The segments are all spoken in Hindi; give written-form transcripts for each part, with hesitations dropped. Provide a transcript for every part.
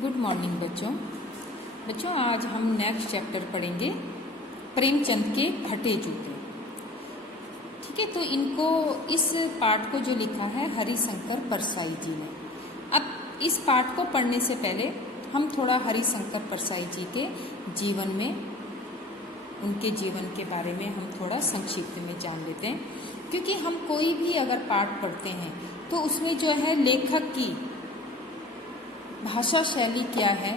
गुड मॉर्निंग बच्चों आज हम नेक्स्ट चैप्टर पढ़ेंगे प्रेमचंद के फटे जूते। ठीक है, तो इनको इस पाठ को जो लिखा है हरिशंकर परसाई जी ने। अब इस पाठ को पढ़ने से पहले हम थोड़ा हरिशंकर परसाई जी के जीवन में, उनके जीवन के बारे में हम थोड़ा संक्षिप्त में जान लेते हैं, क्योंकि हम कोई भी अगर पाठ पढ़ते हैं तो उसमें जो है लेखक की भाषा शैली क्या है,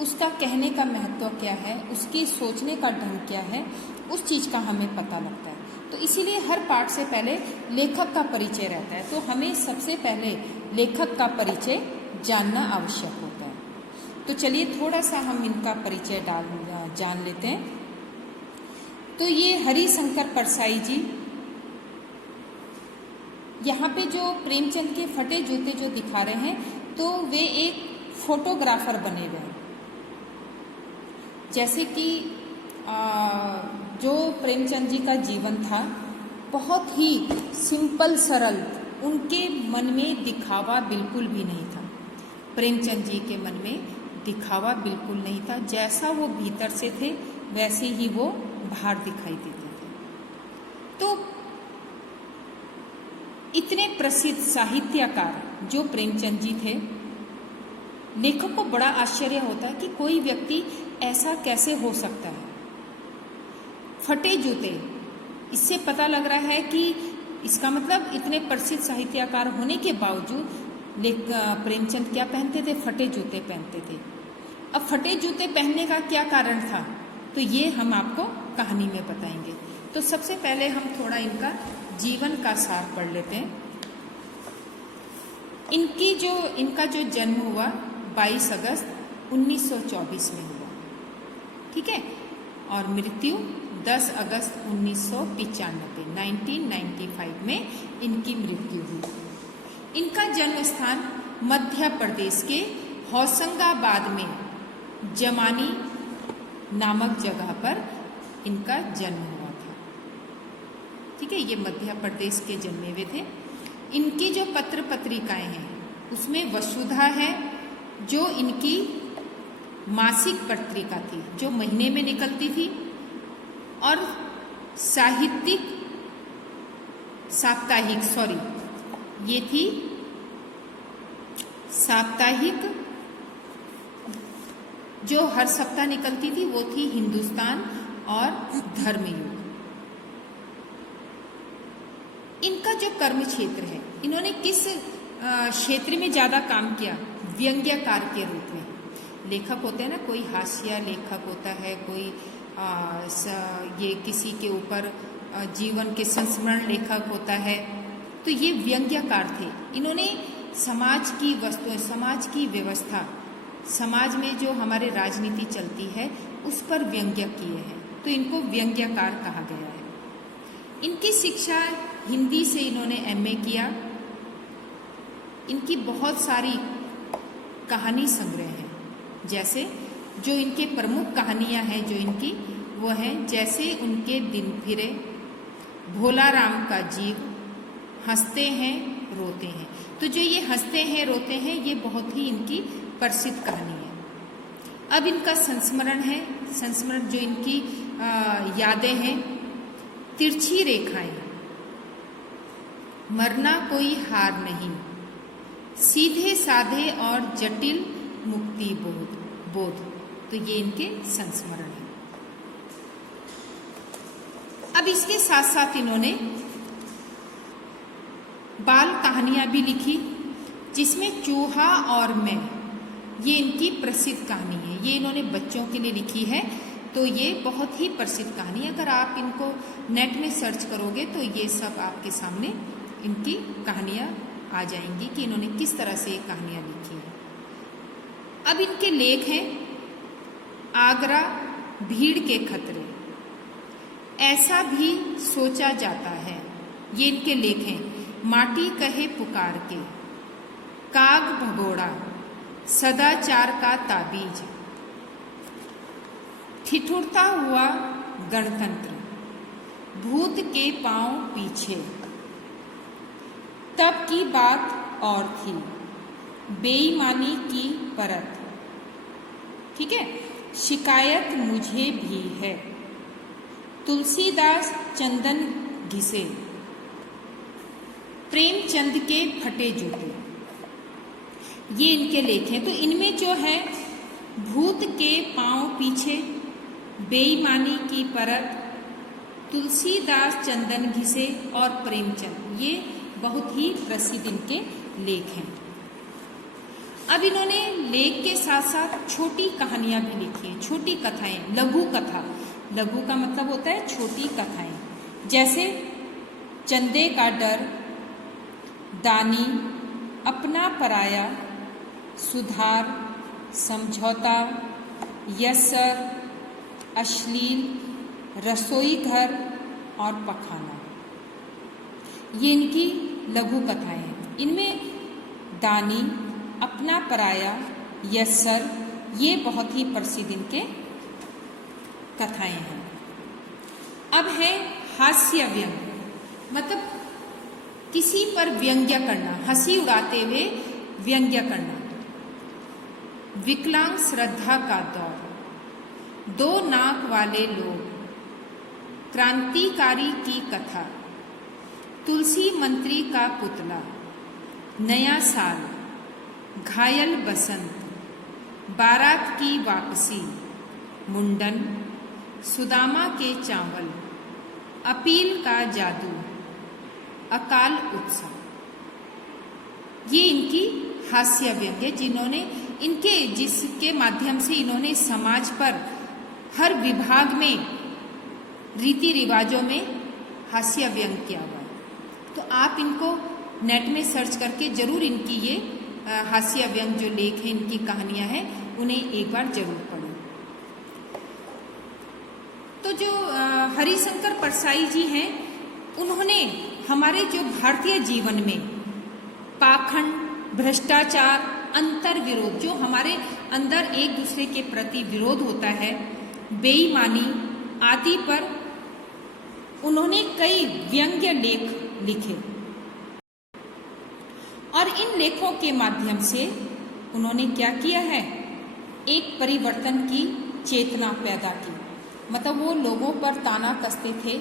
उसका कहने का महत्व क्या है, उसकी सोचने का ढंग क्या है, उस चीज़ का हमें पता लगता है। तो इसीलिए हर पाठ से पहले लेखक का परिचय रहता है, तो हमें सबसे पहले लेखक का परिचय जानना आवश्यक होता है। तो चलिए थोड़ा सा हम इनका परिचय जान लेते हैं। तो ये हरिशंकर परसाई जी, यहाँ पे जो प्रेमचंद के फटे जूते जो दिखा रहे हैं, तो वे एक फोटोग्राफर बने हुए हैं। जैसे कि जो प्रेमचंद जी का जीवन था बहुत ही सिंपल सरल, उनके मन में दिखावा बिल्कुल भी नहीं था। प्रेमचंद जी के मन में दिखावा बिल्कुल नहीं था, जैसा वो भीतर से थे वैसे ही वो बाहर दिखाई देते थे। तो इतने प्रसिद्ध साहित्यकार जो प्रेमचंद जी थे, लेखक को बड़ा आश्चर्य होता कि कोई व्यक्ति ऐसा कैसे हो सकता है। फटे जूते, इससे पता लग रहा है कि इसका मतलब इतने प्रसिद्ध साहित्यकार होने के बावजूद प्रेमचंद क्या पहनते थे? फटे जूते पहनते थे। अब फटे जूते पहनने का क्या कारण था, तो ये हम आपको कहानी में बताएंगे। तो सबसे पहले हम थोड़ा इनका जीवन का सार पढ़ लेते हैं। इनका जो जन्म हुआ 22 अगस्त 1924 में हुआ, ठीक है, और मृत्यु 10 अगस्त 1995 में इनकी मृत्यु हुई। इनका जन्म स्थान मध्य प्रदेश के होशंगाबाद में जमानी नामक जगह पर इनका जन्म हुआ था। ठीक है, ये मध्य प्रदेश के जन्मे हुए थे। इनकी जो पत्र पत्रिकाएं हैं उसमें वसुधा है, जो इनकी मासिक पत्रिका थी जो महीने में निकलती थी, और ये थी साप्ताहिक जो हर सप्ताह निकलती थी, वो थी हिंदुस्तान और धर्मयुग। इनका जो कर्म क्षेत्र है, इन्होंने किस क्षेत्र में ज़्यादा काम किया? व्यंग्यकार के रूप में। लेखक होते हैं ना, कोई हास्य लेखक होता है, कोई ये किसी के ऊपर जीवन के संस्मरण लेखक होता है, तो ये व्यंग्यकार थे। इन्होंने समाज की वस्तुएं, समाज की व्यवस्था, समाज में जो हमारे राजनीति चलती है उस पर व्यंग्य किए हैं, तो इनको व्यंग्यकार कहा गया है। इनकी शिक्षा हिंदी से इन्होंने एमए किया। इनकी बहुत सारी कहानी संग्रह हैं, जैसे जो इनके प्रमुख कहानियां हैं जो इनकी, वो हैं जैसे उनके दिन फिरे, भोला राम का जीव, हंसते हैं रोते हैं। तो जो ये हंसते हैं रोते हैं, ये बहुत ही इनकी प्रसिद्ध कहानी है। अब इनका संस्मरण है, संस्मरण जो इनकी यादें हैं, तिरछी रेखाएं, मरना कोई हार नहीं, सीधे साधे और जटिल मुक्ति बोध, तो ये इनके संस्मरण है। अब इसके साथ साथ इन्होंने बाल कहानियां भी लिखी, जिसमें चूहा और मैं, ये इनकी प्रसिद्ध कहानी है। ये इन्होंने बच्चों के लिए लिखी है, तो ये बहुत ही प्रसिद्ध कहानी है। अगर आप इनको नेट में सर्च करोगे तो ये सब आपके सामने इनकी कहानियां आ जाएंगी कि इन्होंने किस तरह से ये कहानियां लिखी हैं। अब इनके लेख हैं आगरा, भीड़ के खतरे, ऐसा भी सोचा जाता है, ये इनके लेख हैं। माटी कहे पुकार के, काग भगोड़ा, सदाचार का ताबीज, ठिठुरता हुआ गणतंत्र, भूत के पांव पीछे, तब की बात और थी, बेईमानी की परत, ठीक है, शिकायत मुझे भी है, तुलसीदास चंदन घिसे, प्रेमचंद के फटे जूते, ये इनके लेख हैं। तो इनमें जो है भूत के पांव पीछे, बेईमानी की परत, तुलसीदास चंदन घिसे और प्रेमचंद, ये बहुत ही प्रसिद्ध इनके लेख हैं। अब इन्होंने लेख के साथ साथ छोटी कहानियां भी लिखी हैं, छोटी कथाएं, लघु कथा। लघु का मतलब होता है छोटी कथाएं, जैसे चंदे का डर, दानी, अपना पराया, सुधार, समझौता, यस्सर, अश्लील, रसोई घर और पखाना, ये इनकी लघु कथाएं हैं। इनमें दानी, अपना पराया, यस्सर, ये बहुत ही प्रसिद्ध इनके कथाएं हैं। अब है हास्य व्यंग, मतलब किसी पर व्यंग्य करना, हंसी उड़ाते हुए व्यंग्य करना। विकलांग श्रद्धा का दौर, दो नाक वाले लोग, क्रांतिकारी की कथा, तुलसी मंत्री का पुतला, नया साल, घायल बसंत, बारात की वापसी, मुंडन, सुदामा के चावल, अपील का जादू, अकाल उत्सव, ये इनकी हास्य व्यंग है, जिसके माध्यम से इन्होंने समाज पर हर विभाग में रीति रिवाजों में हास्य व्यंग किया हुआ है। तो आप इनको नेट में सर्च करके जरूर इनकी ये हास्य व्यंग जो लेख हैं, इनकी कहानियां हैं, उन्हें एक बार जरूर पढ़ें। तो जो हरिशंकर परसाई जी हैं, उन्होंने हमारे जो भारतीय जीवन में पाखंड, भ्रष्टाचार, अंतर विरोध, जो हमारे अंदर एक दूसरे के प्रति विरोध होता है, बेईमानी आदि पर उन्होंने कई व्यंग्य लेख लिखे और इन लेखों के माध्यम से उन्होंने क्या किया है, एक परिवर्तन की चेतना पैदा की। मतलब वो लोगों पर ताना कसते थे,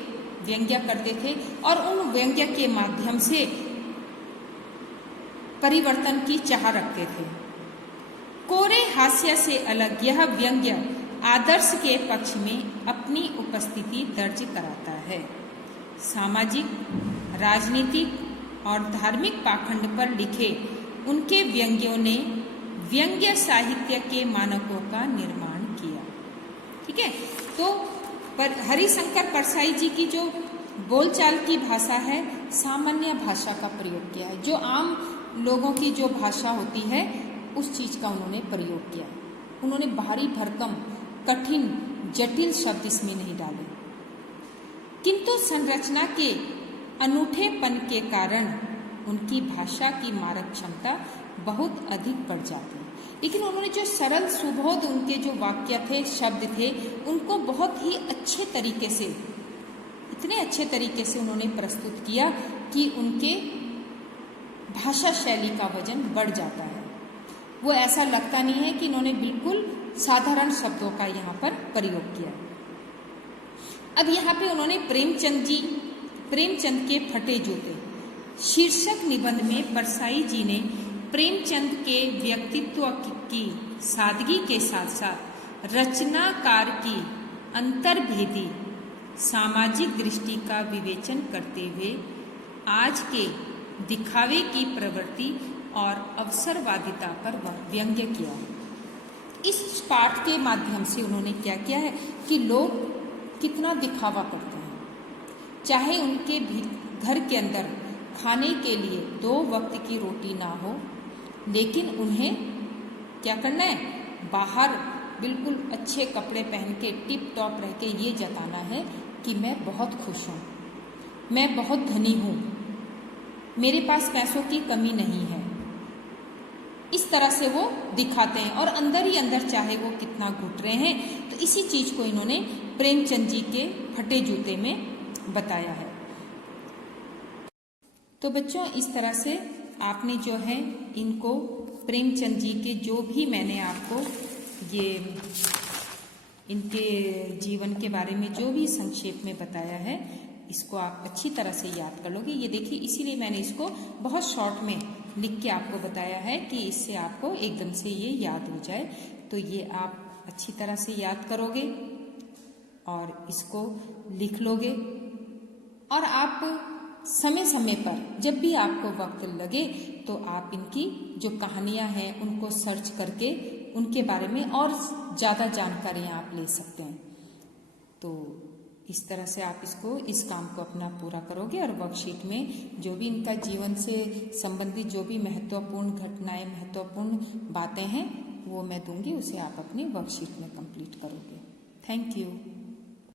व्यंग्य करते थे और उन व्यंग्य के माध्यम से परिवर्तन की चाह रखते थे। कोरे हास्य से अलग यह व्यंग्य आदर्श के पक्ष में अपनी उपस्थिति दर्ज कराता है। सामाजिक, राजनीतिक और धार्मिक पाखंड पर लिखे उनके व्यंग्यों ने व्यंग्य साहित्य के मानकों का निर्माण किया। ठीक है, तो हरिशंकर परसाई जी की जो बोलचाल की भाषा है, सामान्य भाषा का प्रयोग किया है। जो आम लोगों की जो भाषा होती है, उस चीज़ का उन्होंने प्रयोग किया। उन्होंने भारी भरकम, कठिन, जटिल शब्द इसमें नहीं डाले, किंतु संरचना के अनूठेपन के कारण उनकी भाषा की मारक क्षमता बहुत अधिक बढ़ जाती है। लेकिन उन्होंने जो सरल सुबोध उनके जो वाक्य थे, शब्द थे, उनको बहुत ही अच्छे तरीके से, इतने अच्छे तरीके से उन्होंने प्रस्तुत किया कि उनके भाषा शैली का वजन बढ़ जाता है। वो ऐसा लगता नहीं है कि इन्होंने बिल्कुल साधारण शब्दों का यहाँ पर प्रयोग किया। अब यहाँ पे उन्होंने प्रेमचंद के फटे जूते शीर्षक निबंध में परसाई जी ने प्रेमचंद के व्यक्तित्व की सादगी के साथ साथ रचनाकार की अंतर्भेदी सामाजिक दृष्टि का विवेचन करते हुए आज के दिखावे की प्रवृत्ति और अवसरवादिता पर व्यंग्य किया है। इस पाठ के माध्यम से उन्होंने क्या किया है कि लोग कितना दिखावा करते हैं, चाहे उनके घर के अंदर खाने के लिए 2 वक्त की रोटी ना हो, लेकिन उन्हें क्या करना है, बाहर बिल्कुल अच्छे कपड़े पहन के टिप टॉप रह के ये जताना है कि मैं बहुत खुश हूँ, मैं बहुत धनी हूँ, मेरे पास पैसों की कमी नहीं है। इस तरह से वो दिखाते हैं और अंदर ही अंदर चाहे वो कितना घुट रहे हैं। तो इसी चीज को इन्होंने प्रेमचंद जी के फटे जूते में बताया है। तो बच्चों, इस तरह से आपने जो है इनको प्रेमचंद जी के जो भी मैंने आपको ये इनके जीवन के बारे में जो भी संक्षेप में बताया है, इसको आप अच्छी तरह से याद कर लोगे। ये देखिए, इसीलिए मैंने इसको बहुत शॉर्ट में लिख के आपको बताया है कि इससे आपको एकदम से ये याद हो जाए। तो ये आप अच्छी तरह से याद करोगे और इसको लिख लोगे, और आप समय समय पर जब भी आपको वक्त लगे तो आप इनकी जो कहानियां हैं उनको सर्च करके उनके बारे में और ज़्यादा जानकारियां आप ले सकते हैं। तो इस तरह से आप इस काम को अपना पूरा करोगे, और वर्कशीट में जो भी इनका जीवन से संबंधित जो भी महत्वपूर्ण घटनाएं, महत्वपूर्ण बातें हैं वो मैं दूंगी, उसे आप अपनी वर्कशीट में कंप्लीट करोगे। Thank you.